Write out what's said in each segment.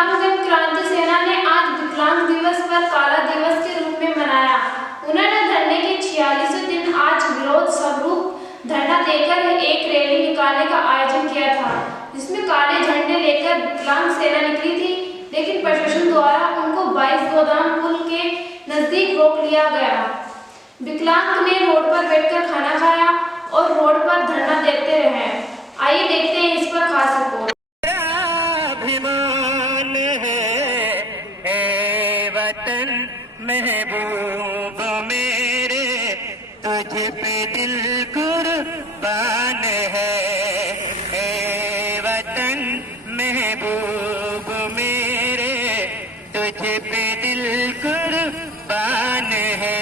विकलांगजन क्रांति सेना ने आज विकलांग दिवस पर काला दिवस के रूप में मनाया। उन्होंने धरने के 46वें दिन आज विरोध स्वरूप धरना देकर एक रैली निकालने का आयोजन किया था, जिसमें काले झंडे लेकर विकलांग सेना निकली थी, लेकिन प्रशासन द्वारा उनको 22 गोदाम पुल के नजदीक रोक लिया गया। विकलांग ने रोड पर बैठकर खाना खाया और रोड पर धरना देते रहे। आइए देखते हैं इस पर खास रिपोर्ट। वतन महबूब मेरे, तुझ पे दिल कुर्बान है। ए वतन महबूब मेरे, तुझ पे दिल कुर्बान है।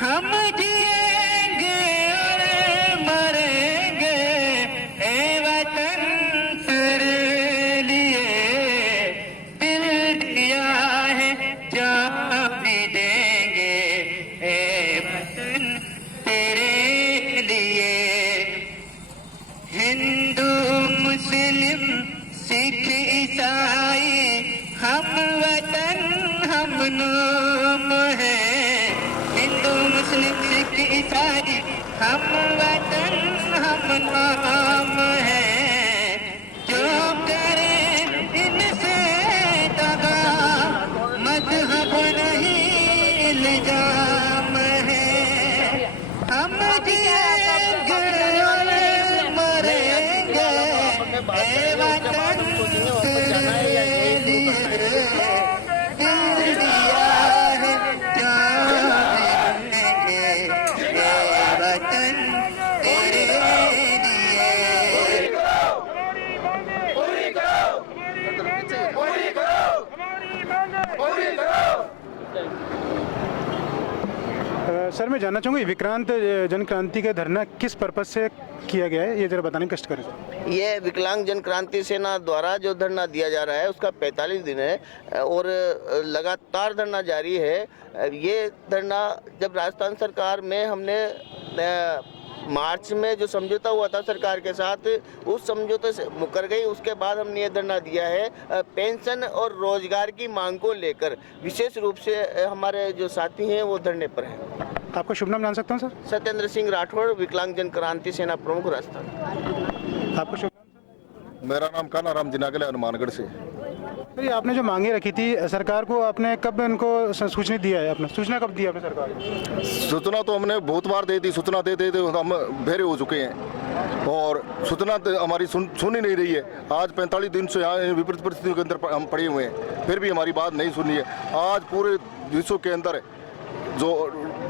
हम जिएंगे और मरेंगे ए वतन तेरे लिए। दिल दिया है जान भी देंगे ए वतन तेरे लिए। हिंदू मुस्लिम सिख ईसाई हम वतन हम नाम है। हिंदू मुस्लिम सिख ईसाई हम वतन हम नाम है। जो करे इनसे दगा मजहब नहीं इल्जाम है। हम जिएंगे और मरेंगे ए वतन तेरे लिए। दिल दिया है जान देंगे ए वतन तेरे लिए। सर, मैं जानना चाहूँगा विक्रांत जन क्रांति का धरना किस पर्पज से किया गया है, ये जरा बताने की कष्ट करें। ये विकलांग जन क्रांति सेना द्वारा जो धरना दिया जा रहा है उसका 45 दिन है और लगातार धरना जारी है। ये धरना जब राजस्थान सरकार में हमने मार्च में जो समझौता हुआ था सरकार के साथ, उस समझौते से मुकर गई। उसके बाद हमने ये धरना दिया है पेंशन और रोजगार की मांग को लेकर। विशेष रूप से हमारे जो साथी हैं वो धरने पर हैं। आपका शुभ नाम जान सकता हूँ सर? सत्येंद्र सिंह राठौड़, विकलांग जन क्रांति सेना प्रमुख राजस्थान। आपका शुभ नाम? मेरा नाम काना राम जिनागले, हनुमानगढ़ से। सर, ये आपने जो मांगे रखी थी सरकार को, आपने कब इनको सूचना दिया है? आपने सूचना कब दी आपने सरकार को? सूचना तो हमने बहुत बार दे दी। सूचना देते हम भेरे हो चुके हैं और सूचना हमारी सुन ही नहीं रही है। आज 45 दिन से यहाँ विपरीत परिस्थितियों के अंदर हम पड़े हुए हैं, फिर भी हमारी बात नहीं सुनी है। आज पूरे विश्व के अंदर जो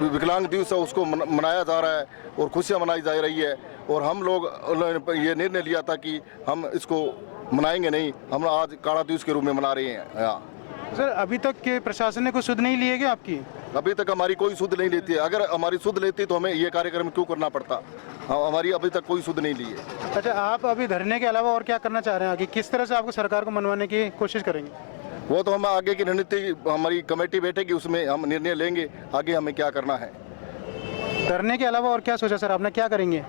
विकलांग दिवस है उसको मनाया जा रहा है और खुशियाँ मनाई जा रही है। और हम लोग ये निर्णय लिया था कि हम इसको मनाएंगे नहीं, हम आज काला दिवस के रूप में मना रहे हैं यहाँ। सर, अभी तक के प्रशासन ने कोई सुध नहीं ली है क्या आपकी? अभी तक हमारी कोई सुध नहीं लेती है। अगर हमारी सुध लेती तो हमें ये कार्यक्रम क्यों करना पड़ता। हमारी अभी तक कोई सुध नहीं ली है। अच्छा, आप अभी धरने के अलावा और क्या करना चाह रहे हैं आगे? किस तरह से आपको सरकार को मनवाने की कोशिश करेंगे? वो तो हम आगे की रणनीति, हमारी कमेटी बैठेगी, उसमें हम निर्णय लेंगे आगे हमें क्या करना है। धरने के अलावा और क्या सोचा सर आपने, क्या करेंगे?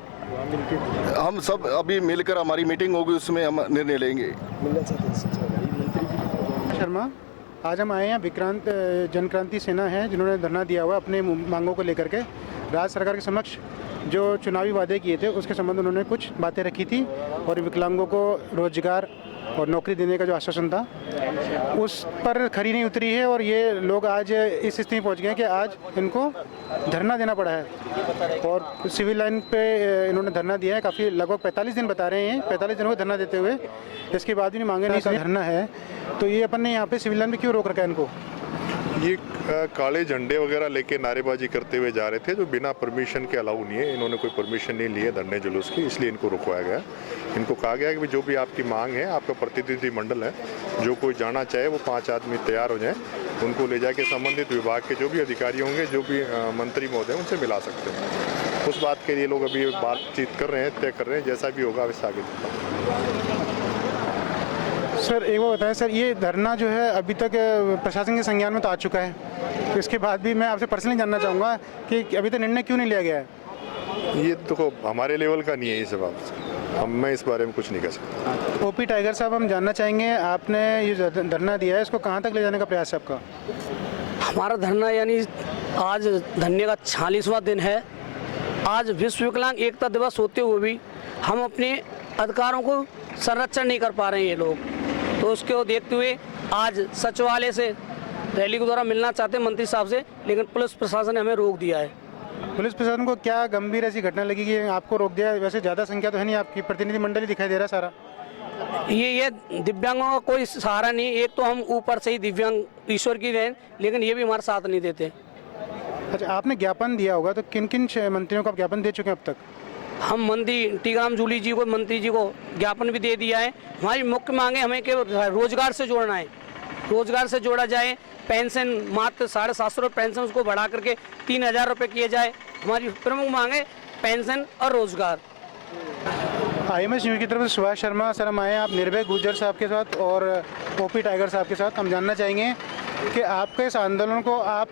हम सब अभी मिलकर हमारी मीटिंग होगी, उसमें हम निर्णय लेंगे। शर्मा, आज हम आए हैं विक्रांत जन क्रांति सेना है जिन्होंने धरना दिया हुआ अपने मांगों को लेकर के। राज्य सरकार के समक्ष जो चुनावी वादे किए थे उसके संबंध में उन्होंने कुछ बातें रखी थी और विकलांगों को रोजगार और नौकरी देने का जो आश्वासन था उस पर खरी नहीं उतरी है। और ये लोग आज इस स्थिति में पहुंच गए हैं कि आज इनको धरना देना पड़ा है और सिविल लाइन पे इन्होंने धरना दिया है। काफ़ी लगभग 45 दिन बता रहे हैं, 45 दिनों को धरना देते हुए। इसके बाद भी मांगे नहीं धरना है, तो ये अपन ने यहाँ पे सिविल लाइन पे क्यों रोक रखा है इनको? ये काले झंडे वगैरह लेके नारेबाजी करते हुए जा रहे थे, जो बिना परमिशन के अलाउ नहीं है। इन्होंने कोई परमिशन नहीं ली है धरने जुलूस की, इसलिए इनको रुकवाया गया। इनको कहा गया कि जो भी आपकी मांग है, आपका प्रतिनिधि मंडल है, जो कोई जाना चाहे वो 5 आदमी तैयार हो जाएं, उनको ले जाके संबंधित विभाग के जो भी अधिकारी होंगे, जो भी मंत्री महोदय उनसे मिला सकते हैं। उस बात के लिए लोग अभी बातचीत कर रहे हैं, तय कर रहे हैं, जैसा भी होगा वैसे आगे। सर, एक बात बताएं सर, ये धरना जो है अभी तक प्रशासन के संज्ञान में तो आ चुका है, इसके बाद भी मैं आपसे पर्सनली जानना चाहूँगा कि अभी तक निर्णय क्यों नहीं लिया गया है? ये तो हमारे लेवल का नहीं है ये सब। अब मैं इस बारे में कुछ नहीं कह सकता। ओपी टाइगर साहब, हम जानना चाहेंगे, आपने ये जो धरना दिया है इसको कहाँ तक ले जाने का प्रयास है आपका? हमारा धरना यानी आज धरने का 46वां दिन है। आज विश्व विकलांग एकता दिवस होते हुए भी हम अपने अधिकारों को संरक्षण नहीं कर पा रहे हैं ये लोग। तो उसको देखते हुए आज सचिवालय से रैली के द्वारा मिलना चाहते हैं मंत्री साहब से, लेकिन पुलिस प्रशासन ने हमें रोक दिया है। पुलिस प्रशासन को क्या गंभीर ऐसी घटना लगी कि आपको रोक दिया? वैसे ज़्यादा संख्या तो है नहीं, आपकी प्रतिनिधि मंडल दिखाई दे रहा है सारा। ये दिव्यांगों का कोई सहारा नहीं। एक तो हम ऊपर से ही दिव्यांग ईश्वर की देन, लेकिन ये भी हमारा साथ नहीं देते। अच्छा, आपने ज्ञापन दिया होगा, तो किन किन मंत्रियों को आप ज्ञापन दे चुके हैं अब तक? हम मंत्री टीकाराम जूली जी को, मंत्री जी को ज्ञापन भी दे दिया है। हमारी मुख्य मांगे हमें केवल रोजगार से जोड़ना है, रोजगार से जोड़ा जाए। पेंशन मात्र 750 रुपये पेंशन, उसको बढ़ा करके 3000 रुपये किए जाए। हमारी प्रमुख मांग है पेंशन और रोजगार। IMS न्यूज़ की तरफ से सुभाष शर्मा सर, हम आए हैं आप निर्भय गुर्जर साहब के साथ और ओपी टाइगर साहब के साथ। हम जानना चाहेंगे कि आपके इस आंदोलन को आप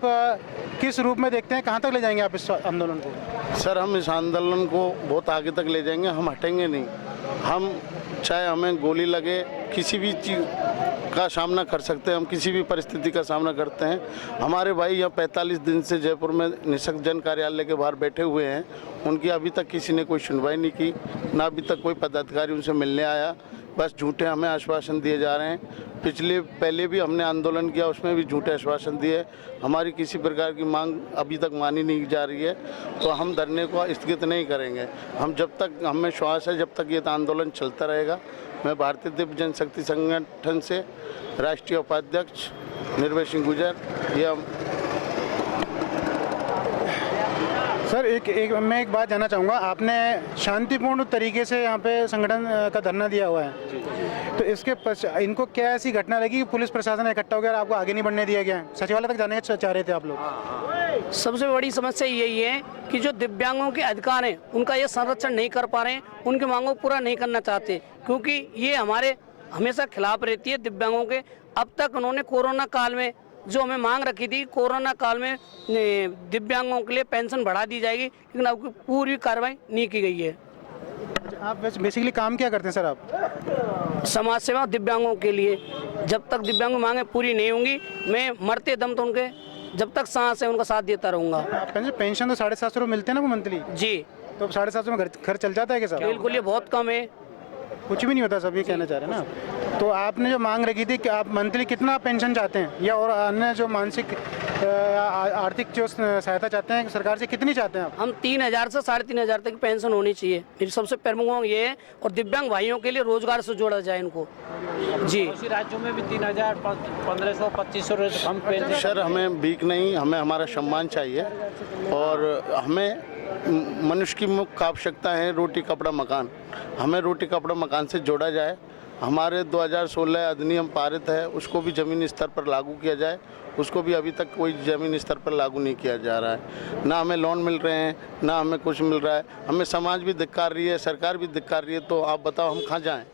किस रूप में देखते हैं, कहाँ तक ले जाएंगे आप इस आंदोलन को? सर, हम इस आंदोलन को बहुत आगे तक ले जाएंगे, हम हटेंगे नहीं। हम चाहे हमें गोली लगे, किसी भी चीज़ का सामना कर सकते हैं, हम किसी भी परिस्थिति का सामना करते हैं। हमारे भाई यहाँ 45 दिन से जयपुर में निशक्त जन कार्यालय के बाहर बैठे हुए हैं, उनकी अभी तक किसी ने कोई सुनवाई नहीं की, ना अभी तक कोई पदाधिकारी उनसे मिलने आया। बस झूठे हमें आश्वासन दिए जा रहे हैं। पहले भी हमने आंदोलन किया, उसमें भी झूठे आश्वासन दिए। हमारी किसी प्रकार की मांग अभी तक मानी नहीं जा रही है, तो हम धरने को स्थगित नहीं करेंगे। हम जब तक, हमें श्वास है, जब तक ये आंदोलन चलता रहेगा। मैं भारतीय दिव्य जनशक्ति संगठन से राष्ट्रीय उपाध्यक्ष निर्भय सिंह गुर्जर, ये हम सर मैं एक बात जानना चाहूँगा, आपने शांतिपूर्ण तरीके से यहाँ पे संगठन का धरना दिया हुआ है, तो इसके इनको क्या ऐसी घटना लगी कि पुलिस प्रशासन इकट्ठा हो गया और आपको आगे नहीं बढ़ने दिया गया? सचिवालय तक जाने चाह रहे थे आप लोग। सबसे बड़ी समस्या यही है कि जो दिव्यांगों के अधिकार हैं उनका ये संरक्षण नहीं कर पा रहे हैं, उनकी मांगों को पूरा नहीं करना चाहते, क्योंकि ये हमारे हमेशा खिलाफ रहती है दिव्यांगों के। अब तक उन्होंने कोरोना काल में जो हमें मांग रखी थी, कोरोना काल में दिव्यांगों के लिए पेंशन बढ़ा दी जाएगी, लेकिन अब पूरी कार्रवाई नहीं की गई है। आप बेसिकली काम क्या करते हैं सर आप? समाज सेवा दिव्यांगों के लिए। जब तक दिव्यांग मांगे पूरी नहीं होंगी, मैं मरते दम तो उनके जब तक सांस है उनका साथ देता रहूंगा। पेंशन तो 750 रुपये मिलते हैं ना वो मंथली? जी। तो 750 में घर चल जाता है क्या साहब? बिल्कुल, ये बहुत कम है। कुछ भी नहीं होता, सब ये कहना चाह रहे हैं ना। तो आपने जो मांग रखी थी कि आप मंथली कितना पेंशन चाहते हैं, या और अन्य जो मानसिक आर्थिक जो सहायता चाहते हैं सरकार से, कितनी चाहते हैं आप? हम 3000 से 3500 तक की पेंशन होनी चाहिए, मेरी सबसे प्रमुख मांग ये है। और दिव्यांग भाइयों के लिए रोजगार से जोड़ा जाए इनको। जी, राज्यों में भी 3000, 1500, 2500 हम पेंशन। सर, हमें भीख नहीं, हमें हमारा सम्मान चाहिए, और हमें मनुष्य की मुख्य आवश्यकता है रोटी कपड़ा मकान। हमें रोटी कपड़ा मकान से जोड़ा जाए। हमारे 2016 अधिनियम पारित है, उसको भी ज़मीनी स्तर पर लागू किया जाए। उसको भी अभी तक कोई ज़मीनी स्तर पर लागू नहीं किया जा रहा है। ना हमें लोन मिल रहे हैं, ना हमें कुछ मिल रहा है। हमें समाज भी धिक्कार रही है, सरकार भी धिक्कार रही है। तो आप बताओ, हम कहाँ जाएँ?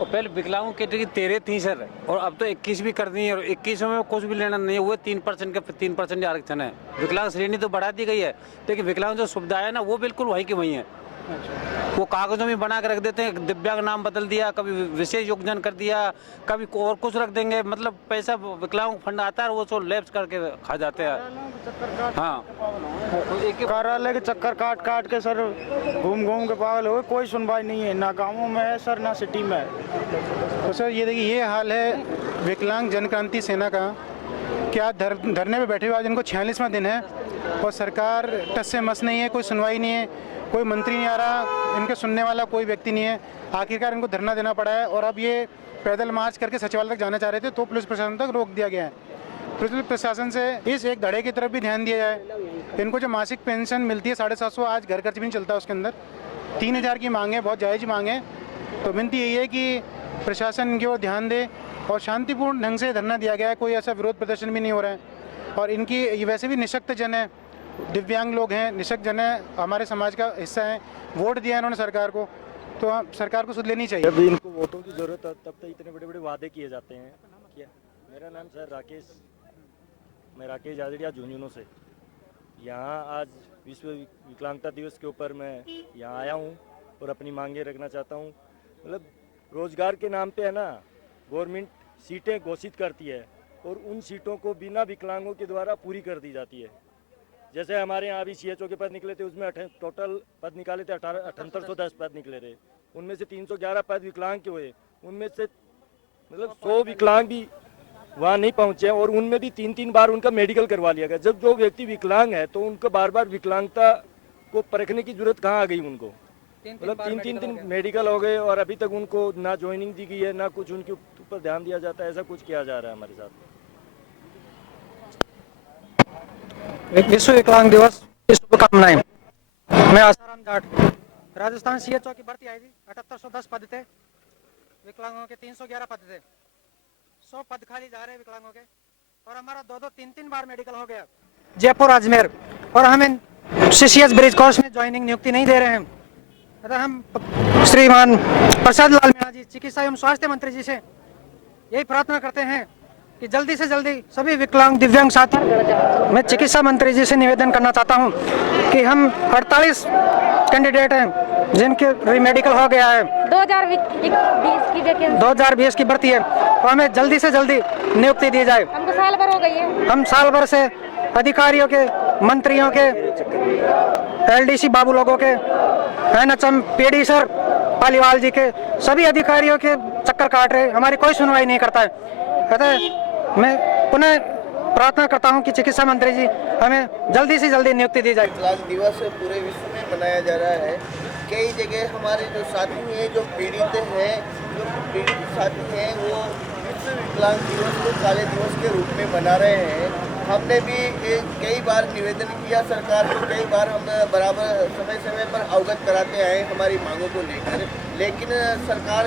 और पहले विकलांगों कैटेगरी 13 थी सर, और अब तो 21 भी कर दी है, और 21 में कुछ भी लेना नहीं है। वो 3% का 3% आरक्षण है। विकलांग श्रेणी तो बढ़ा दी गई है, लेकिन विकलांग जो सुविधा है ना, वो बिल्कुल वही की वही है। वो कागजों में बना के रख देते हैं, दिव्यांग नाम बदल दिया, कभी विशेष योगदान कर दिया, कभी और कुछ रख देंगे। मतलब पैसा विकलांग फंड आता है, वो तो लैप्स करके खा जाते हैं। हाँ, कार्यालय के चक्कर काट काट के सर घूम के पागल हो गए। कोई सुनवाई नहीं है, ना गाँवों में है सर, ना सिटी में है। तो सर ये देखिए, ये हाल है विकलांग जन क्रांति सेना का। क्या धरने पे बैठे हुए आज इनको 46वां दिन है, और सरकार टस से मस नहीं है, कोई सुनवाई नहीं है, कोई मंत्री नहीं आ रहा, इनके सुनने वाला कोई व्यक्ति नहीं है। आखिरकार इनको धरना देना पड़ा है, और अब ये पैदल मार्च करके सचिवालय तक जाना चाह रहे थे, तो पुलिस प्रशासन तक रोक दिया गया है। पुलिस प्रशासन से इस एक धड़े की तरफ भी ध्यान दिया जाए। इनको जो मासिक पेंशन मिलती है 750, आज घर खर्च भी नहीं चलता उसके अंदर। 3000 की मांग है, बहुत जायज़ मांग है। तो विनती यही है कि प्रशासन इनकी ओर ध्यान दे, और शांतिपूर्ण ढंग से धरना दिया गया है, कोई ऐसा विरोध प्रदर्शन भी नहीं हो रहा है। और इनकी ये वैसे भी निशक्त जन है, दिव्यांग लोग हैं, निशक्त जन है, हमारे समाज का हिस्सा है, वोट दिया इन्होंने सरकार को, तो सरकार को सुध लेनी चाहिए। जब इनको वोटों की जरूरत है तब तो इतने बड़े बड़े वादे किए जाते हैं। क्या? मेरा नाम सर राकेश, मैं राकेश जाजड़िया झुंझुनू से। यहाँ आज विश्व विकलांगता दिवस के ऊपर मैं यहाँ आया हूँ, और अपनी मांगे रखना चाहता हूँ। मतलब रोज़गार के नाम पे है ना, गवर्नमेंट सीटें घोषित करती है और उन सीटों को बिना विकलांगों के द्वारा पूरी कर दी जाती है। जैसे हमारे यहाँ अभी CHO के पद निकले थे, उसमें टोटल पद निकाले थे 7810 पद निकले थे, उनमें से 311 पद विकलांग के हुए, उनमें से मतलब 100 विकलांग भी वहाँ नहीं पहुँचे और उनमें भी 3-3 बार उनका मेडिकल करवा लिया गया। जब जो व्यक्ति विकलांग है तो उनको बार बार विकलांगता को परखने की जरूरत कहाँ आ गई उनको, मतलब 3-3 दिन मेडिकल हो गए और अभी तक उनको ना ज्वाइनिंग दी गई है, ना कुछ उनके ऊपर ध्यान दिया जाता है। ऐसा कुछ किया जा रहा है हमारे साथ। विश्व विकलांग दिवस की शुभकामनाएं। मैं आसाराम जाट, राजस्थान CHO की भर्ती आई थी। 7810 पद थे, विकलांगों के 311 पद थे, 100 पद खाली जा रहे हैं विकलांगों के और हमारा 2-2, 3-3 बार मेडिकल हो गया जयपुर अजमेर, और हमें CCS ब्रिज कोर्स में ज्वाइनिंग नियुक्ति नहीं दे रहे हैं। अतः हम श्रीमान प्रसाद लाल मीणा जी, चिकित्सा एवं स्वास्थ्य मंत्री जी से यही प्रार्थना करते हैं कि जल्दी से जल्दी सभी विकलांग दिव्यांग साथी, मैं चिकित्सा मंत्री जी से निवेदन करना चाहता हूं कि हम 48 कैंडिडेट हैं जिनके रीमेडिकल हो गया है, 2020 की भर्ती है, तो हमें जल्दी से जल्दी नियुक्ति दी जाए। हमको साल भर हो गई है। हम साल भर से अधिकारियों के, मंत्रियों के, LDC बाबू लोगों के, NHM PD सर पालीवाल जी के, सभी अधिकारियों के चक्कर काट रहे, हमारी कोई सुनवाई नहीं करता है। अतः मैं पुनः प्रार्थना करता हूं कि चिकित्सा मंत्री जी हमें जल्दी से जल्दी नियुक्ति दी जाए। विकलांग दिवस पूरे विश्व में मनाया जा रहा है। कई जगह हमारे जो साथी हैं, जो पीड़ित साथी हैं, वो विश्व विकलांग दिवस को काले दिवस के रूप में मना रहे हैं। हमने भी कई बार निवेदन किया सरकार को, कई बार हम बराबर समय समय पर अवगत कराते आए हमारी मांगों को लेकर, लेकिन सरकार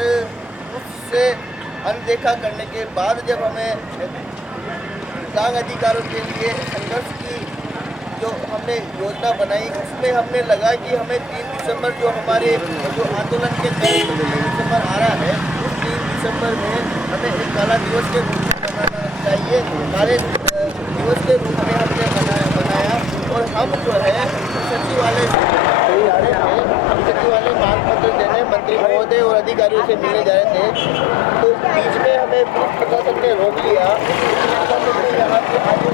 उससे अनदेखा करने के बाद जब हमें विकलांग अधिकारों के लिए संघर्ष की जो हमने योजना बनाई, उसमें हमने लगा कि हमें 3 दिसंबर जो हमारे जो आंदोलन के तहत 3 दिसंबर आ रहा है, उस 3 दिसंबर में हमें एक काला दिवस के रूप में मनाना चाहिए। काले दिवस के रूप में हमने बनाया और हम जो है सचिवालय मांग पत्र देने मंत्री महोदय और अधिकारियों से मिलने जा रहे थे, तो बीच में हमें पुलिस प्रशासन ने रोक लिया। यहाँ पे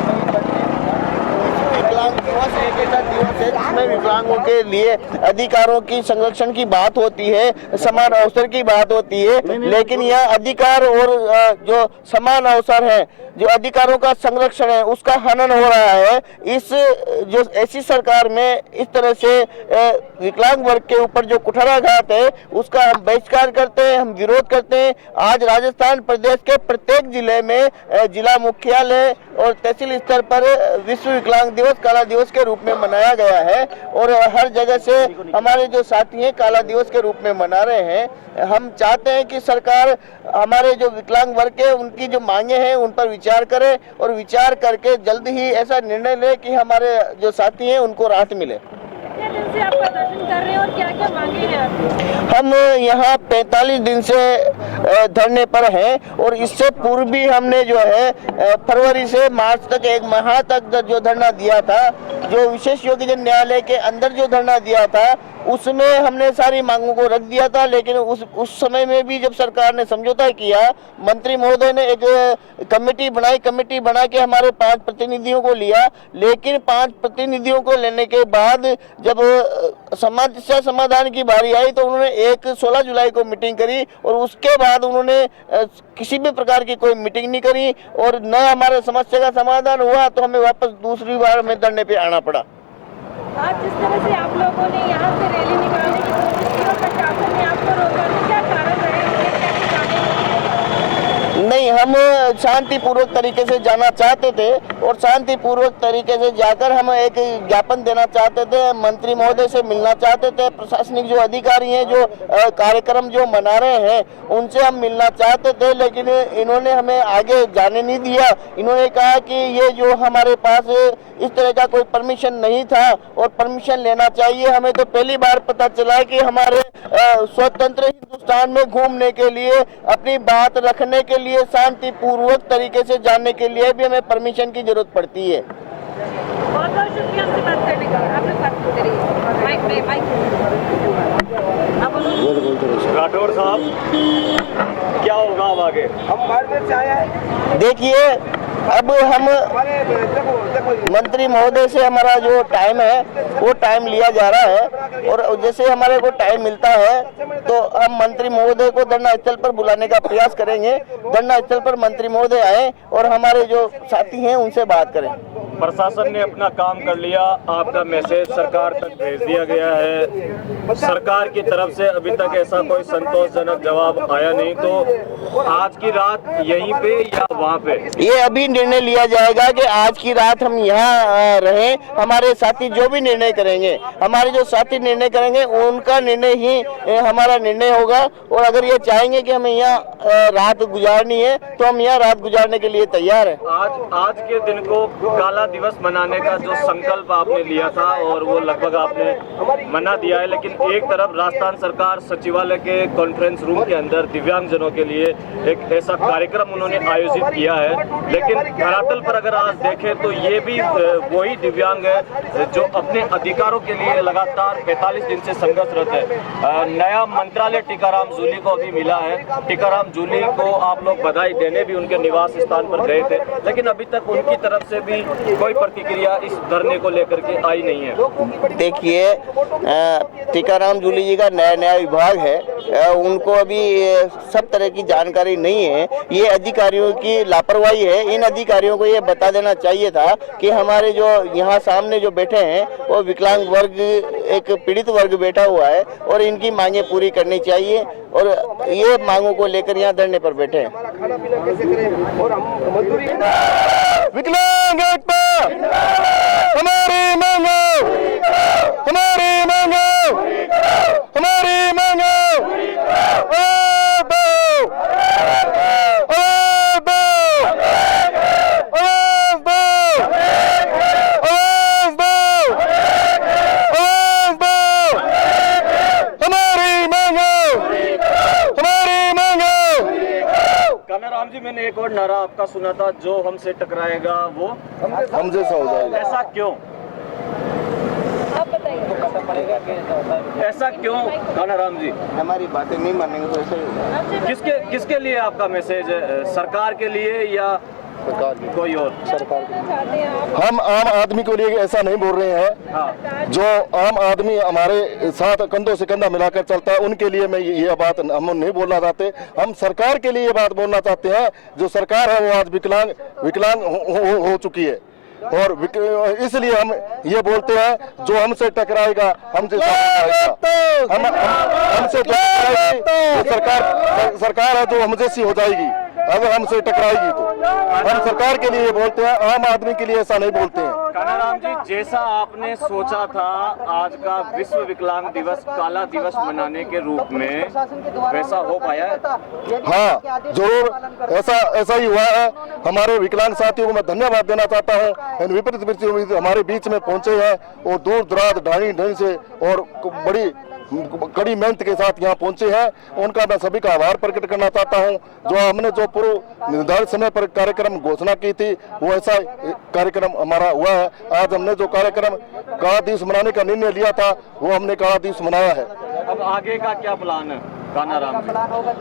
विकलांग दिवस एक ऐसा दिवस है जिसमें विकलांगों के लिए अधिकारों की संरक्षण की बात होती है, समान अवसर की बात होती है, लेकिन यह अधिकार और जो समान अवसर है, जो अधिकारों का संरक्षण है, उसका हनन हो रहा है। इस जो ऐसी सरकार में इस तरह से विकलांग वर्ग के ऊपर जो कुठाराघात है, उसका हम बहिष्कार करते हैं, हम विरोध करते हैं। आज राजस्थान प्रदेश के प्रत्येक जिले में जिला मुख्यालय और तहसील स्तर पर विश्व विकलांग दिवस काला दिवस के रूप में मनाया गया है और हर जगह से हमारे जो साथी हैं काला दिवस के रूप में मना रहे हैं। हम चाहते हैं कि सरकार हमारे जो विकलांग वर्ग है, उनकी जो मांगे हैं उन पर विचार करे और विचार करके जल्द ही ऐसा निर्णय ले कि हमारे जो साथी हैं उनको राहत मिले। से आप प्रदर्शन कर रहे हैं और क्या-क्या मांगे हैं? हम यहाँ 45 दिन से धरने पर हैं और इससे पूर्व भी हमने जो है फरवरी से मार्च तक 1 माह तक जो धरना दिया था, जो विशेष योग्य न्यायालय के अंदर जो धरना दिया था, उसमें हमने सारी मांगों को रख दिया था। लेकिन उस समय में भी जब सरकार ने समझौता किया, मंत्री महोदय ने एक कमेटी बना के हमारे 5 प्रतिनिधियों को लिया, लेकिन 5 प्रतिनिधियों को लेने के बाद जब समस्या समाधान की बारी आई तो उन्होंने 16 जुलाई को मीटिंग करी और उसके बाद उन्होंने किसी भी प्रकार की कोई मीटिंग नहीं करी और न हमारे समस्या का समाधान हुआ, तो हमें वापस दूसरी बार में धरने पे आना पड़ा। आज जिस तरह से आप लोगों ने यहाँ से रैली निकालने की कोशिश की और प्रशासन ने आपको रोका, तो क्या कारण रहे? नहीं, हम शांतिपूर्वक तरीके से जाना चाहते थे और शांतिपूर्वक तरीके से जाकर हम एक ज्ञापन देना चाहते थे, मंत्री महोदय से मिलना चाहते थे, प्रशासनिक जो अधिकारी हैं जो कार्यक्रम जो मना रहे हैं उनसे हम मिलना चाहते थे, लेकिन इन्होंने हमें आगे जाने नहीं दिया। इन्होंने कहा कि ये जो हमारे पास इस तरह का कोई परमिशन नहीं था और परमिशन लेना चाहिए। हमें तो पहली बार पता चला कि हमारे स्वतंत्र हिंदुस्तान में घूमने के लिए, अपनी बात रखने के लिए, शांतिपूर्वक तरीके से जानने के लिए भी हमें परमिशन की जरूरत पड़ती है। बहुत बहुत शुक्रिया आपसे बात करने का। आप लोग बात करिए। माइक राठौर साहब, क्या होगा अब आगे? देखिए, अब हम मंत्री महोदय से हमारा जो टाइम है वो टाइम लिया जा रहा है, और जैसे हमारे को टाइम मिलता है तो हम मंत्री महोदय को धरना स्थल पर बुलाने का प्रयास करेंगे। धरना स्थल पर मंत्री महोदय आए और हमारे जो साथी हैं उनसे बात करें। प्रशासन ने अपना काम कर लिया, आपका मैसेज सरकार तक भेज दिया गया है, सरकार की तरफ से अभी तक ऐसा कोई संतोषजनक जवाब आया नहीं, तो आज की रात यहीं पे या वहाँ पे? ये अभी निर्णय लिया जाएगा कि आज की रात हम यहाँ रहें। हमारे साथी जो भी निर्णय करेंगे, हमारे जो साथी निर्णय करेंगे उनका निर्णय ही हमारा निर्णय होगा, और अगर ये चाहेंगे कि हमें यहाँ रात गुजारनी है तो हम यहाँ रात गुजारने के लिए तैयार हैं। आज के दिन को काला दिवस मनाने का जो संकल्प आपने लिया था और वो लगभग आपने मना दिया है, लेकिन एक तरफ राजस्थान सरकार सचिवालय के कॉन्फ्रेंस रूम के अंदर दिव्यांगजनों के लिए एक ऐसा कार्यक्रम उन्होंने आयोजित किया है, लेकिन धरातल पर अगर आज देखें तो ये भी वही दिव्यांग है जो अपने अधिकारों के लिए लगातार 45 दिन से संघर्षरत है। नया मंत्रालय टीकाराम जूली को अभी मिला है। टीकाराम जूली को आप लोग बधाई देने भी उनके निवास स्थान पर गए थे, लेकिन अभी तक उनकी तरफ से भी कोई प्रतिक्रिया इस धरने को लेकर के आई नहीं है। देखिए, टीकाराम जूली जी का नया विभाग है, उनको अभी सब तरह की जानकारी नहीं है। ये अधिकारियों की लापरवाही है। इन अधिकारियों को ये बता देना चाहिए था कि हमारे जो यहाँ सामने जो बैठे हैं वो विकलांग वर्ग, एक पीड़ित वर्ग बैठा हुआ है, और इनकी मांगे पूरी करनी चाहिए, और ये मांगों को लेकर यहाँ धरने पर बैठे हैं। विकलांग एकता, हमारी मांगो, हमारी मांगो, हमारी मांगो, कानाराम जी, मैंने एक और नारा आपका सुना था, जो हमसे टकराएगा वो हम जैसा हो जाएगा। ऐसा क्यों? आप बताइए, ऐसा क्यों कानाराम जी? हमारी बातें नहीं मानेंगे तो ऐसा ही होगा। किसके लिए आपका मैसेज है? सरकार के लिए या कोई और? हम आम आदमी को लिए ऐसा नहीं बोल रहे हैं। हाँ। जो आम आदमी हमारे साथ कंधों से कंधा मिलाकर चलता है, उनके लिए मैं ये बात हम नहीं बोलना चाहते। हम सरकार के लिए ये बात बोलना चाहते हैं। जो सरकार है वो आज विकलांग हो चुकी है, और इसलिए हम ये बोलते हैं जो हमसे टकराएगा, हमसे टकराएगी तो सरकार है जो हम जैसी हो जाएगी। अगर हमसे टकराएगी तो हम सरकार के लिए बोलते हैं, आम आदमी के लिए ऐसा नहीं बोलते हैं। कानाराम जी, जैसा आपने सोचा था आज का विश्व विकलांग दिवस काला दिवस मनाने के रूप में, वैसा हो पाया है? हाँ, जरूर ऐसा ही हुआ है। हमारे विकलांग साथियों को मैं धन्यवाद देना चाहता हूँ। विपरीत परिस्थितियों हमारे बीच में पहुंचे हैं, और दूर दराज ढाणी से और बड़ी कड़ी मेहनत के साथ यहाँ पहुंचे हैं। उनका मैं सभी का आभार प्रकट करना चाहता हूं। जो हमने जो पूर्व निर्धारित समय पर कार्यक्रम घोषणा की थी, वो ऐसा कार्यक्रम हमारा हुआ है। आज हमने जो कार्यक्रम काला दिवस मनाने का निर्णय लिया था, वो हमने काला दिवस मनाया है। अब आगे का क्या प्लान है कानाराम जी?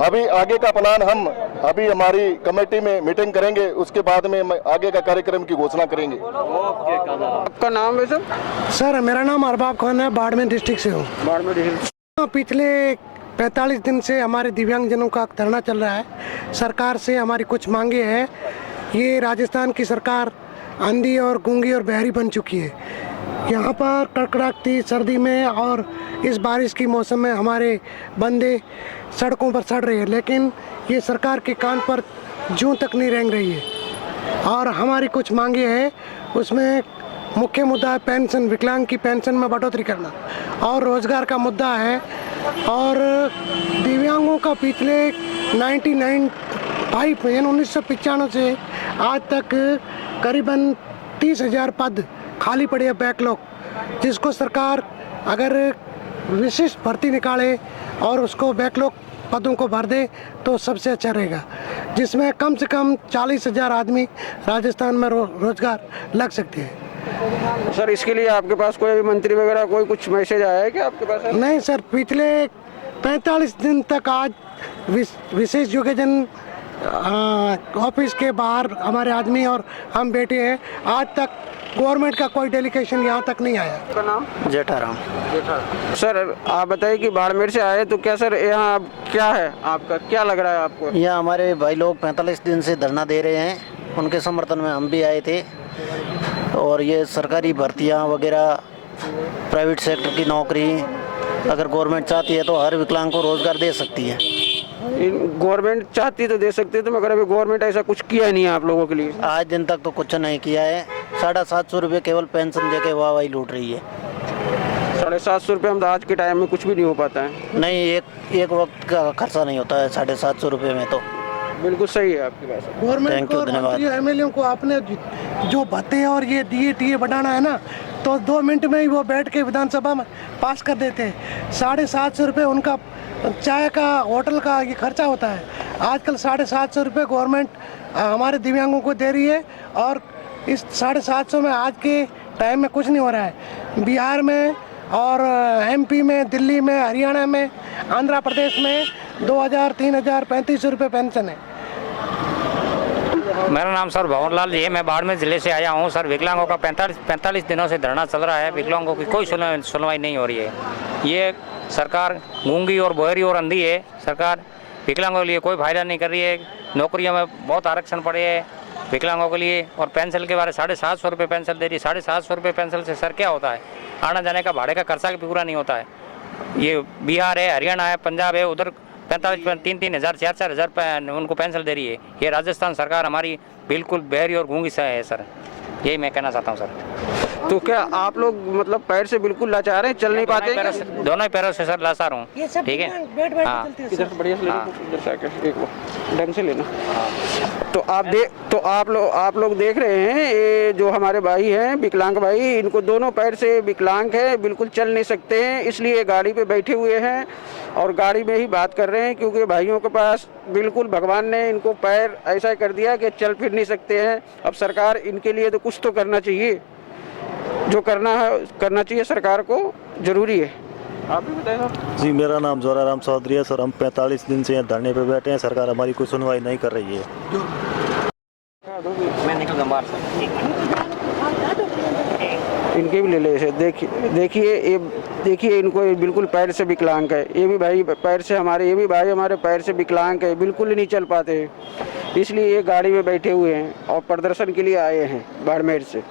अभी आगे का प्लान हम अभी हमारी कमेटी में मीटिंग करेंगे, उसके बाद में आगे का कार्यक्रम की घोषणा करेंगे। ओके कानाराम। आपका नाम है सर? मेरा नाम अरबाब खान है, बाड़मेर डिस्ट्रिक्ट से हूँ। पिछले 45 दिन से हमारे दिव्यांगजनों का धरना चल रहा है। सरकार से हमारी कुछ मांगे हैं। ये राजस्थान की सरकार अंधी और गूंगी और बहरी बन चुकी है। यहाँ पर कड़कड़ाती सर्दी में और इस बारिश की मौसम में हमारे बंदे सड़कों पर सड़ रहे हैं, लेकिन ये सरकार के कान पर जूं तक नहीं रेंग रही है। और हमारी कुछ मांगे हैं, उसमें मुख्य मुद्दा है पेंशन, विकलांग की पेंशन में बढ़ोतरी करना, और रोजगार का मुद्दा है। और दिव्यांगों का पिछले 1995 से आज तक करीबन 30,000 पद खाली पड़े हैं, बैकलॉग, जिसको सरकार अगर विशिष्ट भर्ती निकाले और उसको बैकलॉग पदों को भर दे तो सबसे अच्छा रहेगा, जिसमें कम से कम 40,000 आदमी राजस्थान में रोजगार लग सकते हैं। सर, इसके लिए आपके पास कोई मंत्री वगैरह कोई कुछ मैसेज आया है कि आपके पास? नहीं सर, पिछले 45 दिन तक आज विशेष योग्यजन ऑफिस के बाहर हमारे आदमी और हम बैठे हैं। आज तक गवर्नमेंट का कोई डेलीगेशन यहाँ तक नहीं आया। आपका नाम? जेठाराम। सर आप बताइए कि बाड़मेर से आए तो क्या सर यहाँ क्या है आपका, क्या लग रहा है आपको? यहाँ हमारे भाई लोग 45 दिन से धरना दे रहे हैं, उनके समर्थन में हम भी आए थे। और ये सरकारी भर्तियाँ वगैरह, प्राइवेट सेक्टर की नौकरी अगर गवर्नमेंट चाहती है तो हर विकलांग को रोजगार दे सकती है। गवर्नमेंट चाहती तो दे सकती है, तो मगर अभी गवर्नमेंट ऐसा कुछ किया नहीं है आप लोगों के लिए। आज दिन तक तो कुछ नहीं किया है। 750 रुपये केवल पेंशन देके वाहवाही लूट रही है। 750 रुपये हम तो आज के टाइम में कुछ भी नहीं हो पाता है। नहीं, एक वक्त का खर्चा नहीं होता है 750 रुपये में। तो बिल्कुल सही है आपकी बात। गवर्नमेंट को, मंत्री एमएलए को आपने जो भत्ते और ये दिए बढ़ाना है ना, तो 2 मिनट में ही वो बैठ के विधानसभा में पास कर देते हैं। 750 रुपये उनका चाय का, होटल का ये खर्चा होता है। आजकल 750 रुपये गवर्नमेंट हमारे दिव्यांगों को दे रही है, और इस 750 में आज के टाइम में कुछ नहीं हो रहा है। बिहार में और एमपी में, दिल्ली में, हरियाणा में, आंध्र प्रदेश में 2000, 3000, 3500 रुपये पेंशन है। मेरा नाम सर भंवरलाल जी है। मैं बाड़मेर जिले से आया हूँ। सर विकलांगों का 45 दिनों से धरना चल रहा है। विकलांगों की कोई सुनवाई नहीं हो रही है। ये सरकार गूंगी और बहरी और अंधी है। सरकार विकलांगों के लिए कोई फायदा नहीं कर रही है। नौकरियों में बहुत आरक्षण पड़े हैं विकलांगों के लिए, और पेंशन के बारे 750 रुपये पेंशन दे रही है। 750 रुपये पेंशन से सर क्या होता है? आना जाने का भाड़े का खर्चा भी पूरा नहीं होता है। ये बिहार है, हरियाणा है, पंजाब है, उधर 45-3 हज़ार, 4 हज़ार उनको पेंशन दे रही है। ये राजस्थान सरकार हमारी बिल्कुल बहरी और गूंगी सा है सर। यही मैं कहना चाहता हूँ सर। तो क्या आप लोग मतलब पैर से बिल्कुल लाचार हैं, चल नहीं पाते? दोनों ही पैरों से सर लाचार हूँ। ठीक है, हाँ। इधर से बढ़िया से लेना, इधर से आके एक वो ढंग से लेना। तो आप लोग देख रहे हैं, ये जो हमारे भाई हैं विकलांग भाई, इनको दोनों पैर से विकलांग है, बिल्कुल चल नहीं सकते हैं, इसलिए गाड़ी पे बैठे हुए हैं और गाड़ी में ही बात कर रहे हैं। क्योंकि भाइयों के पास बिल्कुल भगवान ने इनको पैर ऐसा कर दिया कि चल फिर नहीं सकते हैं। अब सरकार इनके लिए तो कुछ तो करना चाहिए, जो करना है करना चाहिए सरकार को, जरूरी है। आप भी बताएं साहब। जी, मेरा नाम जोराराम चौधरी है सर। हम 45 दिन से यहाँ धरने पे बैठे हैं, सरकार हमारी कोई सुनवाई नहीं कर रही है। मैं निकल गया बाहर सर। इनके भी ले ले इसे। देखिए इनको बिल्कुल पैर से विकलांग है। ये भी भाई पैर से हमारे, ये भी भाई हमारे पैर से विकलांग है, बिल्कुल ही नहीं चल पाते हैं। इसलिए ये गाड़ी में बैठे हुए हैं और प्रदर्शन के लिए आए हैं बाड़मेर से।